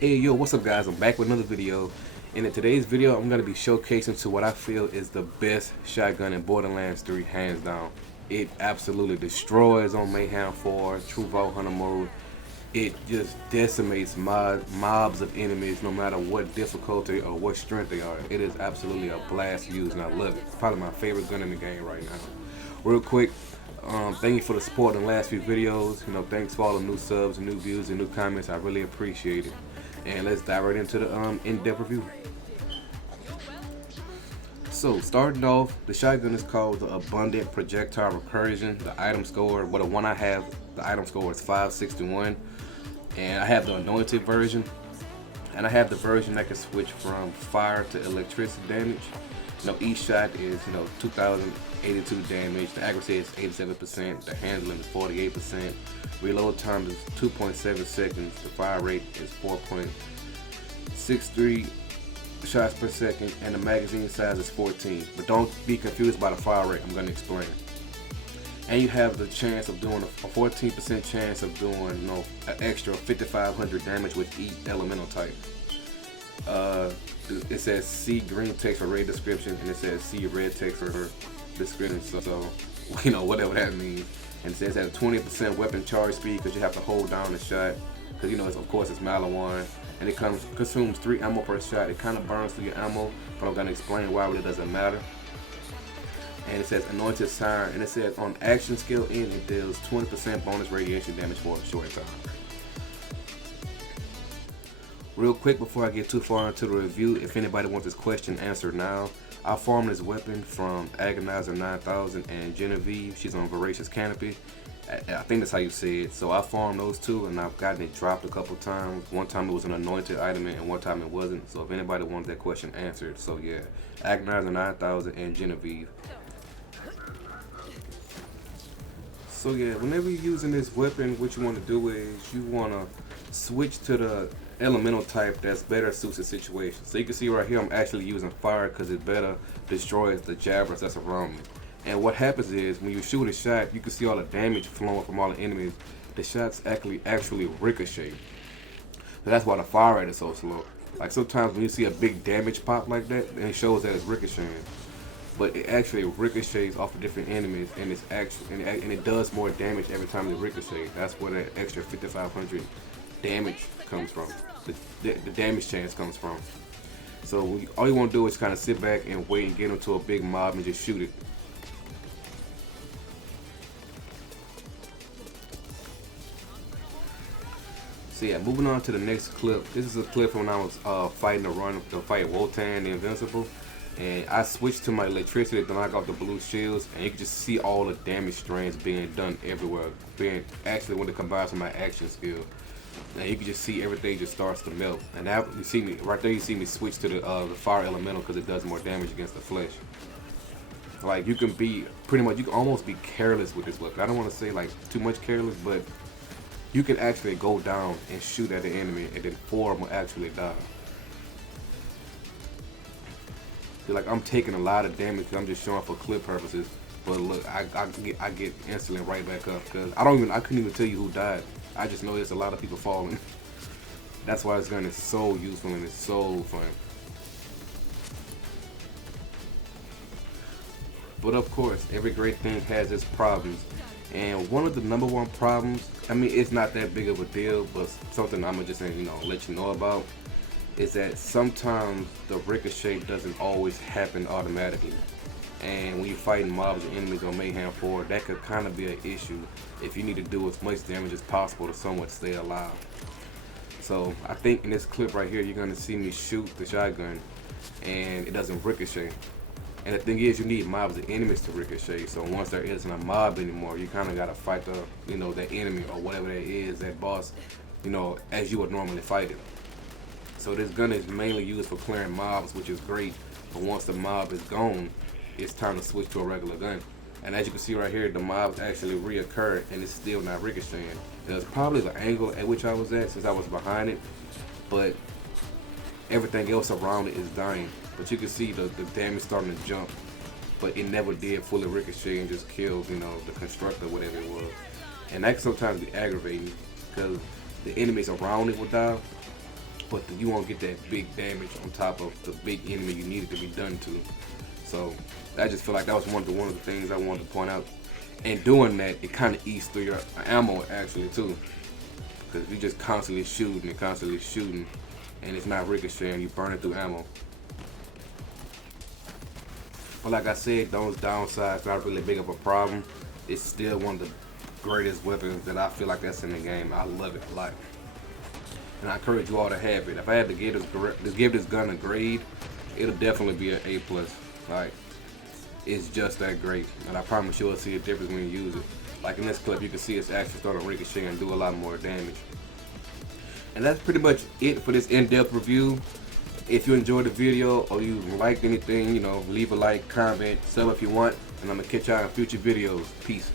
Hey yo, what's up guys? I'm back with another video. And in today's video, I'm going to be showcasing to what I feel is the best shotgun in Borderlands 3, hands down. It absolutely destroys on Mayhem 4, True Vault Hunter mode. It just decimates mobs of enemies no matter what difficulty or what strength they are. It is absolutely a blast to use and I love it. It's probably my favorite gun in the game right now. Real quick, thank you for the support in the last few videos. Thanks for all the new subs and new views and new comments. I really appreciate it. And let's dive right into the in-depth review. So starting off, the shotgun is called the Abundant Projectile Recursion. The item score, well, the one I have, the item score is 561, and I have the anointed version, and I have the version that can switch from fire to electricity damage. Each shot is 2,082 damage. The accuracy is 87%. The handling is 48%. Reload time is 2.7 seconds. The fire rate is 4.63 shots per second, and the magazine size is 14. But don't be confused by the fire rate. I'm going to explain. And you have the chance of doing a 14% chance of doing an extra 5,500 damage with each elemental type. It says C green text for raid description, and it says C red text for her description. So whatever that means. And it says at a 20% weapon charge speed because you have to hold down the shot. Because of course it's Malawan, and it consumes 3 ammo per shot. It kind of burns through your ammo, but I'm gonna explain why it doesn't matter. And it says anointed siren, and it says on action skill end it deals 20% bonus radiation damage for a short time. Real quick before I get too far into the review, if anybody wants this question answered now, I farmed this weapon from Agonizer 9000 and Genevieve. She's on Voracious Canopy. I think that's how you say it. So I farmed those two and I've gotten it dropped a couple times. One time it was an anointed item and one time it wasn't. So if anybody wants that question answered, so yeah, Agonizer 9000 and Genevieve. So yeah, whenever you're using this weapon, what you want to do is you want to switch to the elemental type that's better suits the situation. So you can see right here I'm actually using fire because it better destroys the jabbers that's around me. And what happens is when you shoot a shot, you can see all the damage flowing from all the enemies. The shots actually ricochet. So that's why the fire rate is so slow. Like sometimes when you see a big damage pop like that, then it shows that it's ricocheting. But it actually ricochets off of different enemies, and it's actually and it does more damage every time it ricochets. That's where that extra 5,500 damage comes from. The damage chance comes from. So all you want to do is kind of sit back and wait and get into a big mob and just shoot it. So yeah, moving on to the next clip. This is a clip from when I was fighting to fight Wotan the Invincible. And I switched to my electricity to knock off the blue shields, and you can just see all the damage strands being done everywhere. Actually when it combines with my action skill. And you can just see everything just starts to melt. And now you see me right there. You see me switch to the fire elemental because it does more damage against the flesh. Like you can almost be careless with this weapon. I don't want to say like too much careless, but you can actually go down and shoot at the enemy, and then 4 of them will actually die. So like I'm taking a lot of damage because I'm just showing for clip purposes. But look, I get instantly right back up because I couldn't even tell you who died. I just know there's a lot of people falling. That's why this gun is so useful and it's so fun. But of course, every great thing has its problems. And one of the #1 problems, I mean, it's not that big of a deal, but something I'm gonna just let you know about, is that sometimes the ricochet doesn't always happen automatically. And when you're fighting mobs and enemies on Mayhem 4, that could kind of be an issue if you need to do as much damage as possible to somewhat stay alive. So I think in this clip right here, you're going to see me shoot the shotgun and it doesn't ricochet. And the thing is, you need mobs and enemies to ricochet. So once there isn't a mob anymore, you kind of got to fight that enemy or whatever that is, that boss, as you would normally fight it. So this gun is mainly used for clearing mobs, which is great. But once the mob is gone, it's time to switch to a regular gun. And as you can see right here, the mobs actually reoccur and it's still not ricocheting. There's probably the angle at which I was at since I was behind it, but everything else around it is dying. But you can see the damage starting to jump, but it never did fully ricochet and just kill, the constructor, whatever it was. And that can sometimes be aggravating because the enemies around it will die, but you won't get that big damage on top of the big enemy you need it to be done to. So I just feel like that was one of the things I wanted to point out. And doing that, it kind of eats through your ammo actually too, because if you're just constantly shooting, and it's not ricocheting, you burn it through ammo. But like I said, those downsides not really big of a problem. It's still one of the greatest weapons that I feel like that's in the game. I love it a lot, and I encourage you all to have it. If I had to give this gun a grade, it'll definitely be an A+. Like, it's just that great, and I promise you'll see a difference when you use it. Like in this clip, you can see it's actually starting to ricochet and do a lot more damage. And that's pretty much it for this in-depth review. If you enjoyed the video or you liked anything, you know, leave a like, comment, sub if you want, and I'm gonna catch y'all in future videos. Peace.